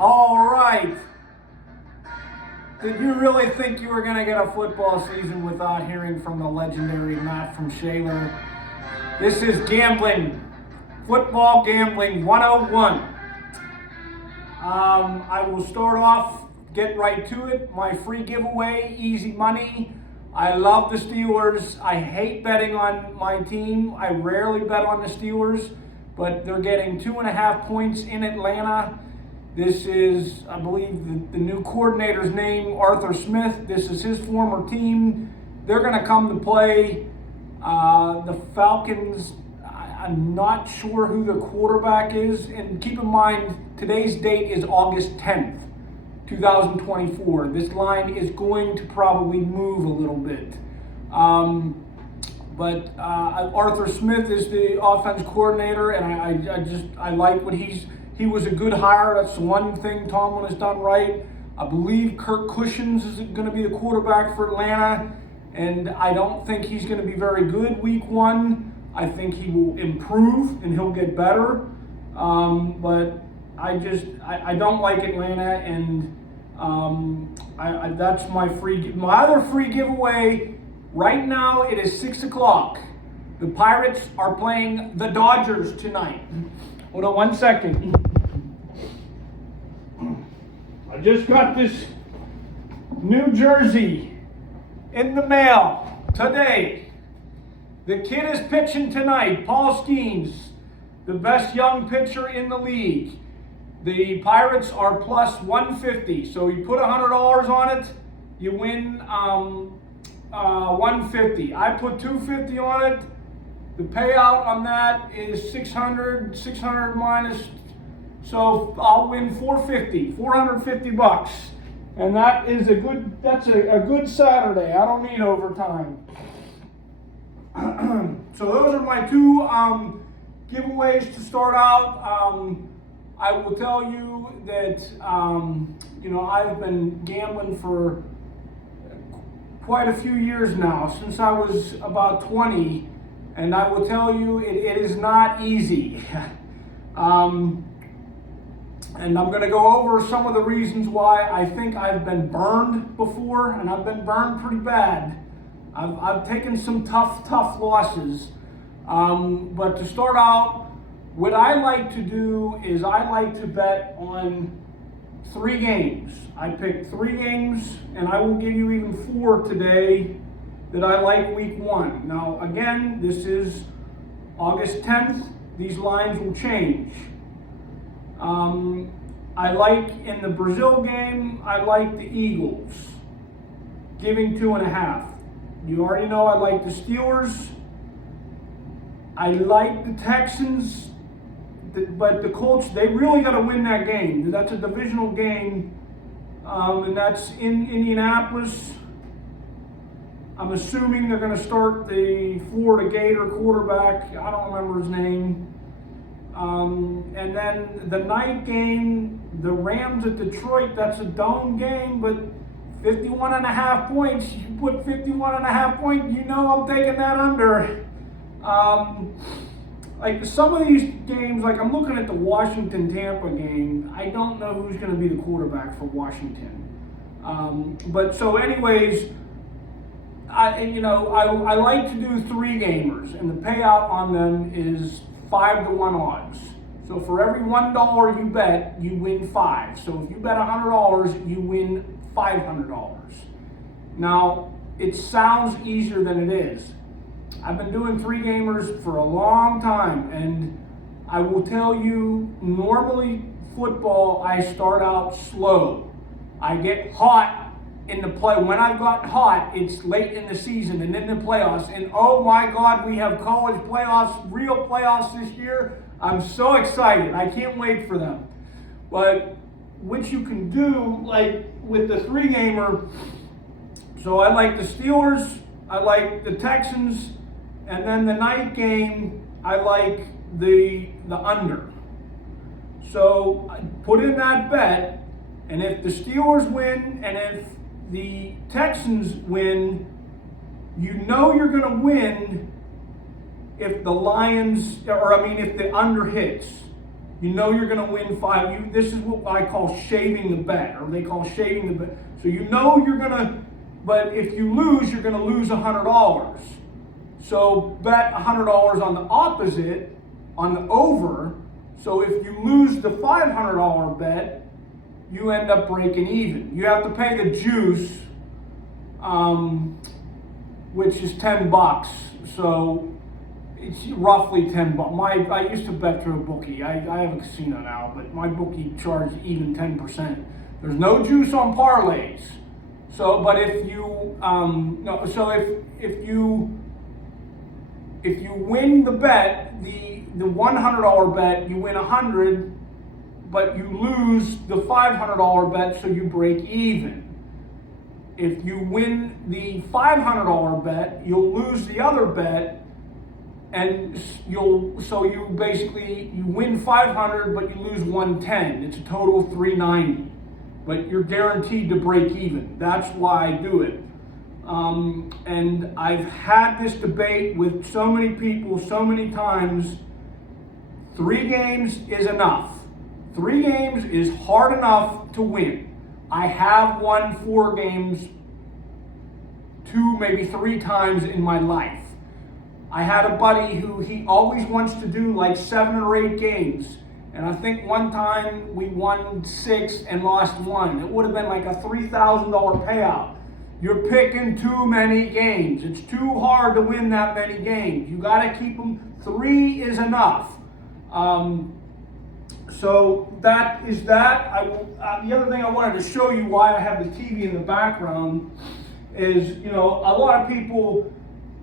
All right. Did you really think you were going to get a football season without hearing from the legendary Matt from Shaler? This is Gambling, Football Gambling 101. I will start off, get right to it. My free giveaway, easy money. I love the Steelers. I hate betting on my team. I rarely bet on the Steelers, but they're getting 2.5 points in Atlanta. This is, I believe, the new coordinator's name, Arthur Smith. This is his former team. They're going to come to play the Falcons. I'm not sure who the quarterback is. And keep in mind, today's date is August 10th, 2024. This line is going to probably move a little bit. But Arthur Smith is the offense coordinator, and I like what he was a good hire. That's the one thing Tomlin has done right. I believe Kirk Cousins is going to be the quarterback for Atlanta, and I don't think he's going to be very good week one. I think he will improve and he'll get better. But I don't like Atlanta, and that's my other free giveaway. Right now it is 6 o'clock. The Pirates are playing the Dodgers tonight. Hold on 1 second. I just got this New Jersey in the mail today. The kid is pitching tonight, Paul Skeens, the best young pitcher in the league. The Pirates are plus 150. So you put $100 on it, you win 150. I put $250 on it. The payout on that is 600 minus, so I'll win 450 bucks. And that's a good Saturday. I don't need overtime. So those are my two giveaways to start out. I will tell you that I've been gambling for quite a few years now, since I was about 20, and I will tell you it is not easy. And I'm going to go over some of the reasons why I think I've been burned before, and I've been burned pretty bad. I've taken some tough losses. But to start out, what I like to do is I like to bet on 3 games. I pick 3 games, and I will give you even 4 today that I like week 1. Now, again, this is August 10th. These lines will change. I like in the Brazil game, I like the Eagles, giving 2.5. You already know I like the Steelers. I like the Texans, but the Colts, they really got to win that game. That's a divisional game, and that's in Indianapolis. I'm assuming they're going to start the Florida Gator quarterback. I don't remember his name. And then the night game, the Rams at Detroit, that's a dome game, but 51.5 points. You put 51.5 points, you know I'm taking that under. Like some of these games, like I'm looking at the Washington-Tampa game, I don't know who's going to be the quarterback for Washington. But so anyways, I like to do 3 gamers, and the payout on them is 5-to-1 odds. So for every $1 you bet, you win 5. So if you bet $100, you win $500. Now, it sounds easier than it is. I've been doing 3 gamers for a long time, and I will tell you, normally football, I start out slow. I get hot in the play. When I've gotten hot, it's late in the season and in the playoffs. And oh my God, we have college playoffs, real playoffs this year. I'm so excited. I can't wait for them. But what you can do, like with the 3-gamer, so I like the Steelers, I like the Texans, and then the night game, I like the under. So I put in that bet, and if the Steelers win, and if the Texans win, you know you're going to win if the if the under hits. You know you're going to win 5. This is what I call shaving the bet, or they call shaving the bet. So you know you're going to, but if you lose, you're going to lose $100. So bet $100 on the opposite, on the over. So if you lose the $500 bet, you end up breaking even. You have to pay the juice, which is $10. So it's roughly $10. I used to bet through a bookie. I have a casino now, but my bookie charged even 10%. There's no juice on parlays. So, but if you no, so if you win the bet, the $100 bet, you win 100, but you lose the $500 bet, so you break even. If you win the $500 bet, you'll lose the other bet, and you win 500, but you lose 110. It's a total of 390, but you're guaranteed to break even. That's why I do it. And I've had this debate with so many people so many times. 3 games is enough. 3 games is hard enough to win. I have won 4 games 2, maybe 3 times in my life. I had a buddy who he always wants to do like 7 or 8 games. And I think one time we won 6 and lost 1. It would have been like a $3,000 payout. You're picking too many games. It's too hard to win that many games. You got to keep them. 3 is enough. So that is that. The other thing I wanted to show you why I have the TV in the background is, a lot of people,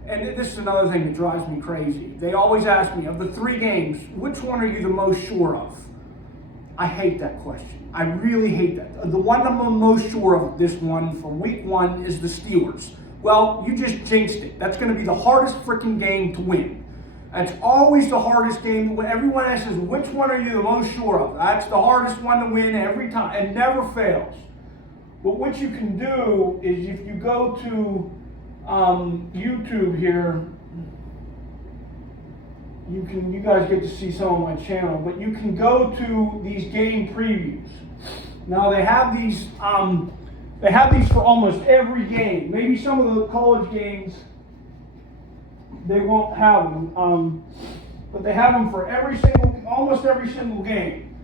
and this is another thing that drives me crazy. They always ask me, of the 3 games, which one are you the most sure of? I hate that question. I really hate that. The one I'm most sure of, this one for week 1, is the Steelers. Well, you just jinxed it. That's going to be the hardest freaking game to win. That's always the hardest game. When everyone asks, which one are you the most sure of? That's the hardest one to win every time. It never fails. But what you can do is, if you go to YouTube here, you guys get to see some of my channel, but you can go to these game previews. Now they have these for almost every game. Maybe some of the college games they won't have them, but they have them for almost every single game.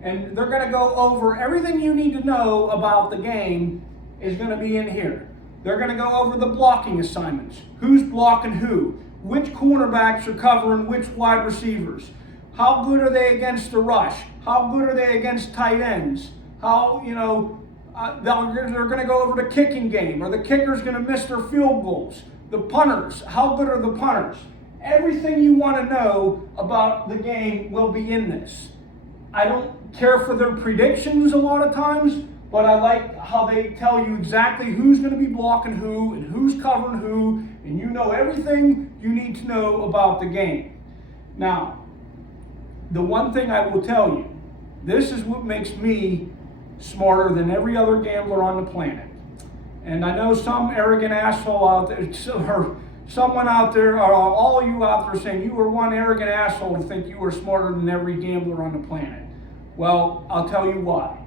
And they're going to go over everything you need to know about the game is going to be in here. They're going to go over the blocking assignments. Who's blocking who? Which cornerbacks are covering which wide receivers? How good are they against the rush? How good are they against tight ends? How, they're going to go over the kicking game. Are the kickers going to miss their field goals? The punters, how good are the punters? Everything you want to know about the game will be in this. I don't care for their predictions a lot of times, but I like how they tell you exactly who's going to be blocking who and who's covering who, and you know everything you need to know about the game. Now, the one thing I will tell you, this is what makes me smarter than every other gambler on the planet. And I know some arrogant asshole out there, or someone out there, or all of you out there saying you are one arrogant asshole to think you are smarter than every gambler on the planet. Well, I'll tell you why.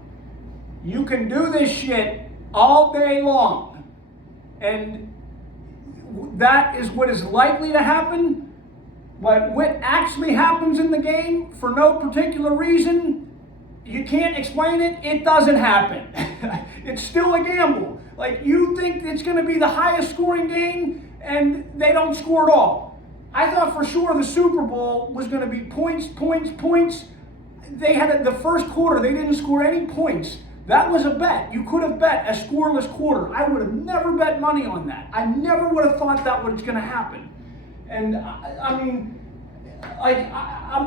You can do this shit all day long, and that is what is likely to happen. But what actually happens in the game, for no particular reason, you can't explain it, it doesn't happen. It's still a gamble. Like, you think it's going to be the highest scoring game, and they don't score at all. I thought for sure the Super Bowl was going to be points. They had the first quarter, they didn't score any points. That was a bet. You could have bet a scoreless quarter. I would have never bet money on that. I never would have thought that was going to happen. And I'm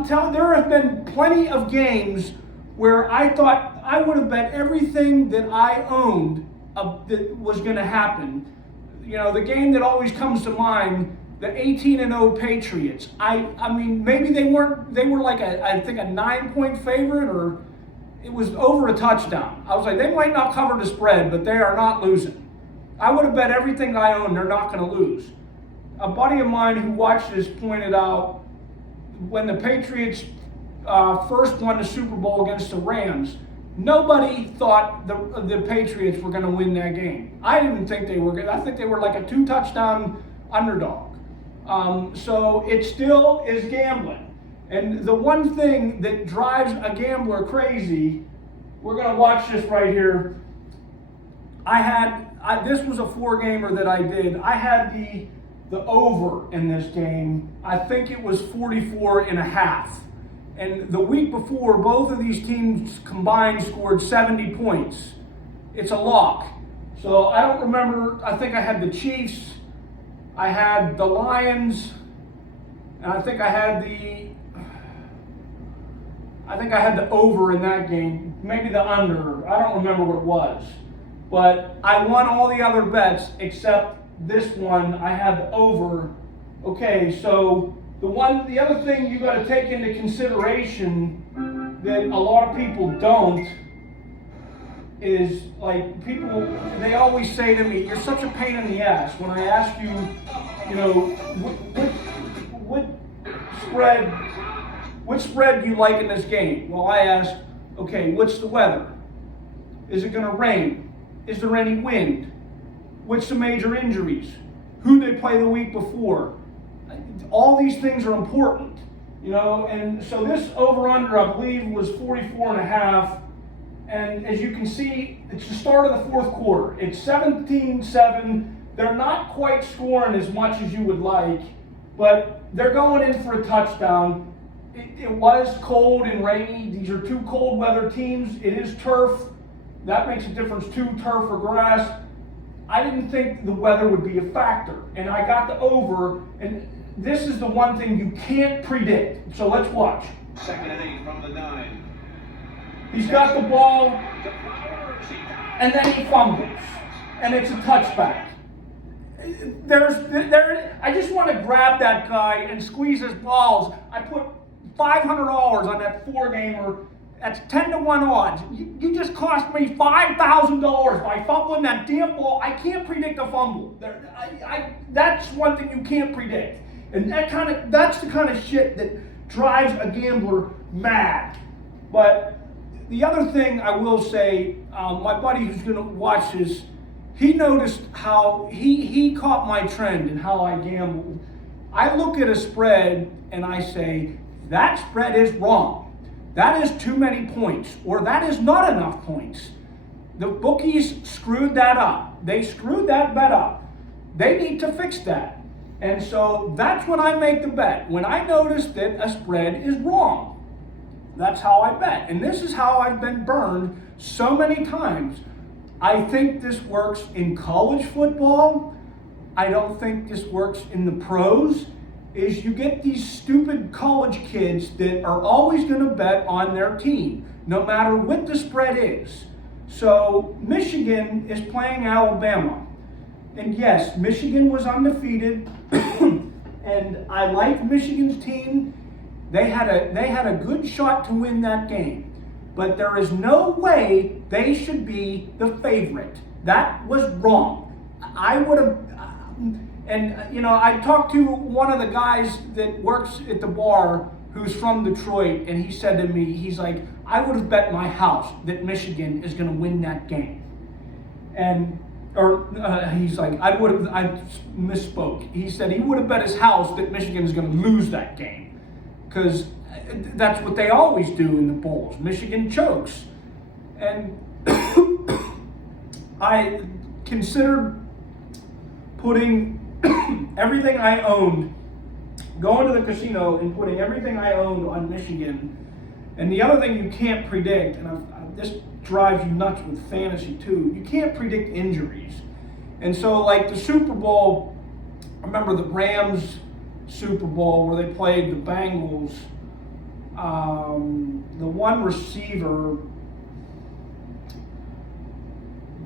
telling, there have been plenty of games where I thought I would have bet everything that I owned that was going to happen. The game that always comes to mind, the 18-0 Patriots. Maybe they were like I think a 9-point favorite, or it was over a touchdown. I was like, they might not cover the spread, but they are not losing. I would have bet everything I own they're not going to lose. A buddy of mine who watched this pointed out when the Patriots first won the Super Bowl against the Rams. Nobody thought the Patriots were going to win that game. I didn't think they were. I think they were like a 2-touchdown underdog. So it still is gambling. And the one thing that drives a gambler crazy, we're going to watch this right here. This was a 4-gamer that I did. I had the over in this game. I think it was 44.5. And the week before, both of these teams combined scored 70 points. It's a lock. So I don't remember. I think I had the Chiefs. I had the Lions. And I think I had the over in that game. Maybe the under. I don't remember what it was. But I won all the other bets except this one. I had the over. Okay, so the other thing you got to take into consideration that a lot of people don't is, like, people, they always say to me, "You're such a pain in the ass." When I ask you, what spread do you like in this game? Well, I ask, okay, what's the weather? Is it going to rain? Is there any wind? What's the major injuries? Who did they play the week before? All these things are important, and so this over-under, I believe, was 44.5, and as you can see, it's the start of the fourth quarter. It's 17-7. They're not quite scoring as much as you would like, but they're going in for a touchdown. It was cold and rainy. These are two cold weather teams. It is turf. That makes a difference too, turf or grass. I didn't think the weather would be a factor, and I got the over, and this is the one thing you can't predict. So let's watch. 2nd and 8 from the 9. He's got the ball, and then he fumbles, and it's a touchback. I just want to grab that guy and squeeze his balls. I put $500 on that 4-gamer. That's 10-1 odds. You just cost me $5,000 by fumbling that damn ball. I can't predict a fumble. That's one thing you can't predict. And that's the kind of shit that drives a gambler mad. But the other thing I will say, my buddy who's going to watch this, he noticed how he caught my trend and how I gamble. I look at a spread and I say, that spread is wrong. That is too many points, or that is not enough points. The bookies screwed that up. They screwed that bet up. They need to fix that. And so that's when I make the bet. When I notice that a spread is wrong, that's how I bet. And this is how I've been burned so many times. I think this works in college football. I don't think this works in the pros. Is you get these stupid college kids that are always going to bet on their team, no matter what the spread is. So Michigan is playing Alabama. And yes, Michigan was undefeated, and I like Michigan's team. They had a good shot to win that game. But there is no way they should be the favorite. That was wrong. I would have... And, I talked to one of the guys that works at the bar who's from Detroit, and he said to me, he's like, I would have bet my house that Michigan is going to win that game. He's like, I misspoke. He said he would have bet his house that Michigan is going to lose that game. Because that's what they always do in the bowls. Michigan chokes. And I considered putting everything I owned, going to the casino and putting everything I owned on Michigan. And the other thing you can't predict, and this drives you nuts with fantasy too, you can't predict injuries. And so like the Super Bowl, I remember the Rams Super Bowl where they played the Bengals, the one receiver,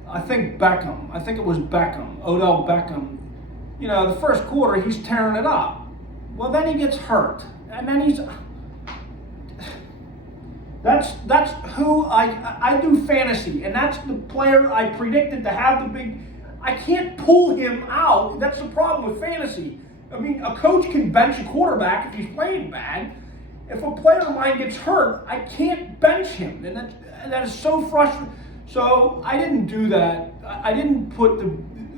I think it was Beckham, Odell Beckham. The first quarter, he's tearing it up. Well, then he gets hurt. And then that's who I do fantasy. And that's the player I predicted to have the big, I can't pull him out. That's the problem with fantasy. I mean, a coach can bench a quarterback if he's playing bad. if a player of mine gets hurt, I can't bench him, and that is so frustrating. So I didn't do that. I didn't put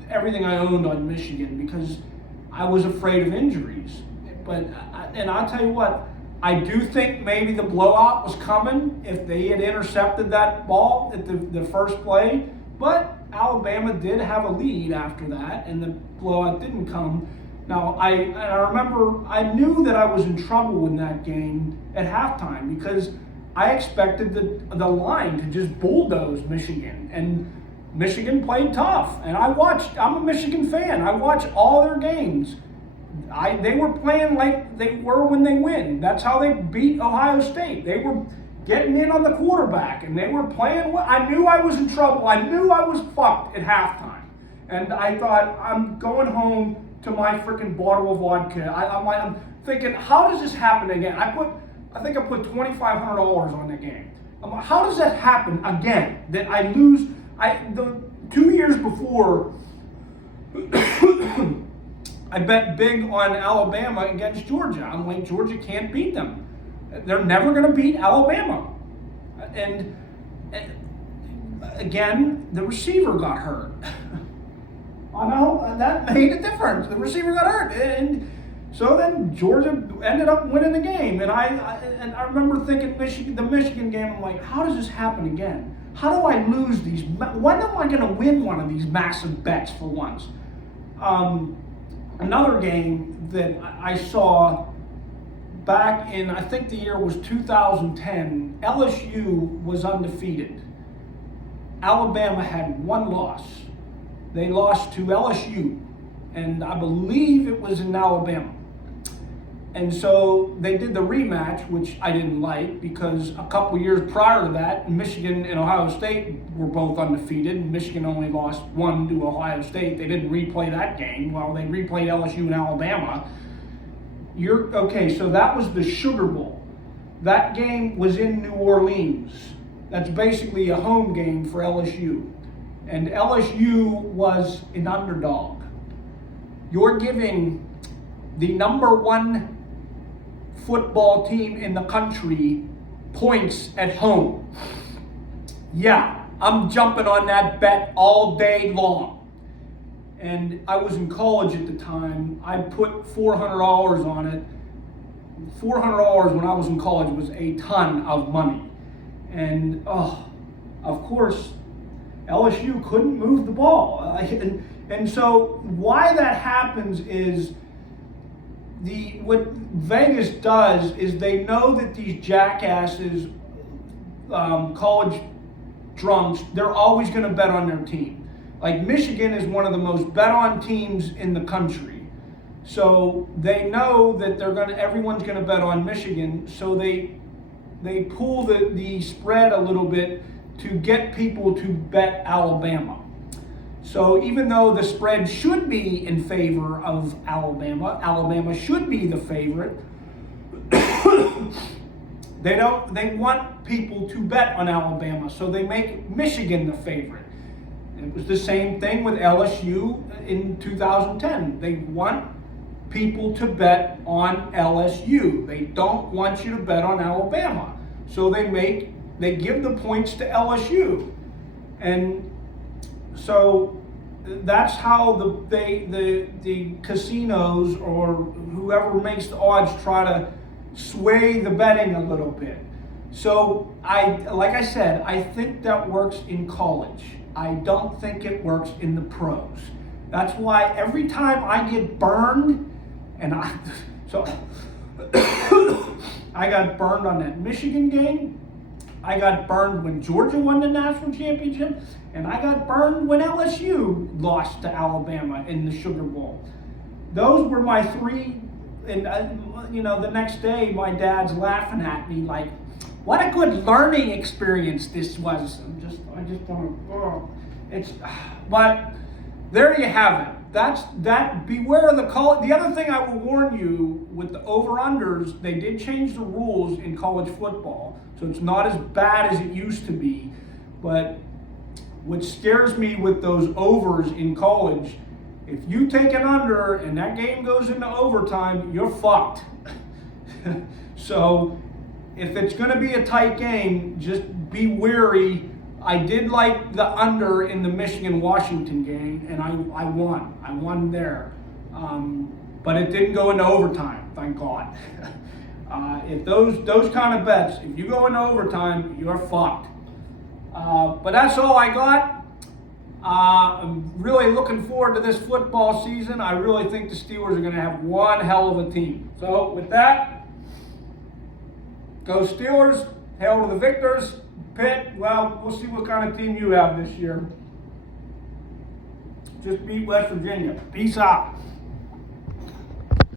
everything I owned on Michigan because I was afraid of injuries. But and I'll tell you what, I do think maybe the blowout was coming if they had intercepted that ball at the first play. But Alabama did have a lead after that, and the blowout didn't come. Now, I remember I knew that I was in trouble in that game at halftime because I expected the line to just bulldoze Michigan. And Michigan played tough. And I'm a Michigan fan. I watch all their games. They were playing like they were when they win. That's how they beat Ohio State. They were getting in on the quarterback, and they were playing well. I knew I was in trouble. I knew I was fucked at halftime. And I thought, I'm going home to my freaking bottle of vodka. I'm thinking, how does this happen again? I think I put $2,500 on the game. I'm like, how does that happen again? That I lose? The 2 years before, I bet big on Alabama against Georgia. I'm like, Georgia can't beat them. They're never going to beat Alabama. And again, the receiver got hurt. I know, that made a difference. The receiver got hurt. And so then Georgia ended up winning the game. And I remember thinking the Michigan game, I'm like, how does this happen again? How do I lose these? When am I going to win one of these massive bets for once? Another game that I saw back in, I think the year was 2010, LSU was undefeated. Alabama had one loss. They lost to LSU, and I believe it was in Alabama. And so they did the rematch, which I didn't like because a couple years prior to that, Michigan and Ohio State were both undefeated, and Michigan only lost one to Ohio State. They didn't replay that game. Well, they replayed LSU and Alabama. Okay, so that was the Sugar Bowl. That game was in New Orleans. That's basically a home game for LSU. And LSU was an underdog. You're giving the number one football team in the country points at home. Yeah, I'm jumping on that bet all day long. And I was in college at the time. I put $400 on it. $400 when I was in college was a ton of money. And of course, LSU couldn't move the ball. And so why that happens is what Vegas does is they know that these jackasses, college drunks, they're always going to bet on their team. Like Michigan is one of the most bet on teams in the country. So they know that everyone's going to bet on Michigan. So they pull the spread a little bit to get people to bet Alabama. So even though the spread should be in favor of Alabama should be the favorite, they want people to bet on Alabama, so they make Michigan the favorite. It was the same thing with LSU in 2010. They want people to bet on LSU. They don't want you to bet on Alabama. So they give the points to LSU. And so that's how the casinos or whoever makes the odds try to sway the betting a little bit. So like I said, I think that works in college. I don't think it works in the pros. That's why every time I get burned, I got burned on that Michigan game. I got burned when Georgia won the national championship, and I got burned when LSU lost to Alabama in the Sugar Bowl. Those were my three, and the next day my dad's laughing at me like, what a good learning experience this was. I just want to, but there you have it. Beware of the call. The other thing I will warn you with the over-unders, they did change the rules in college football. So it's not as bad as it used to be. But what scares me with those overs in college, if you take an under and that game goes into overtime, you're fucked. So if it's going to be a tight game, just be wary. I did like the under in the Michigan-Washington game, and I won. I won there. But it didn't go into overtime, thank God. If those kind of bets, if you go into overtime, you're fucked. But that's all I got. I'm really looking forward to this football season. I really think the Steelers are going to have one hell of a team. So with that, go Steelers. Hail to the victors. Pitt, well, we'll see what kind of team you have this year. Just beat West Virginia. Peace out.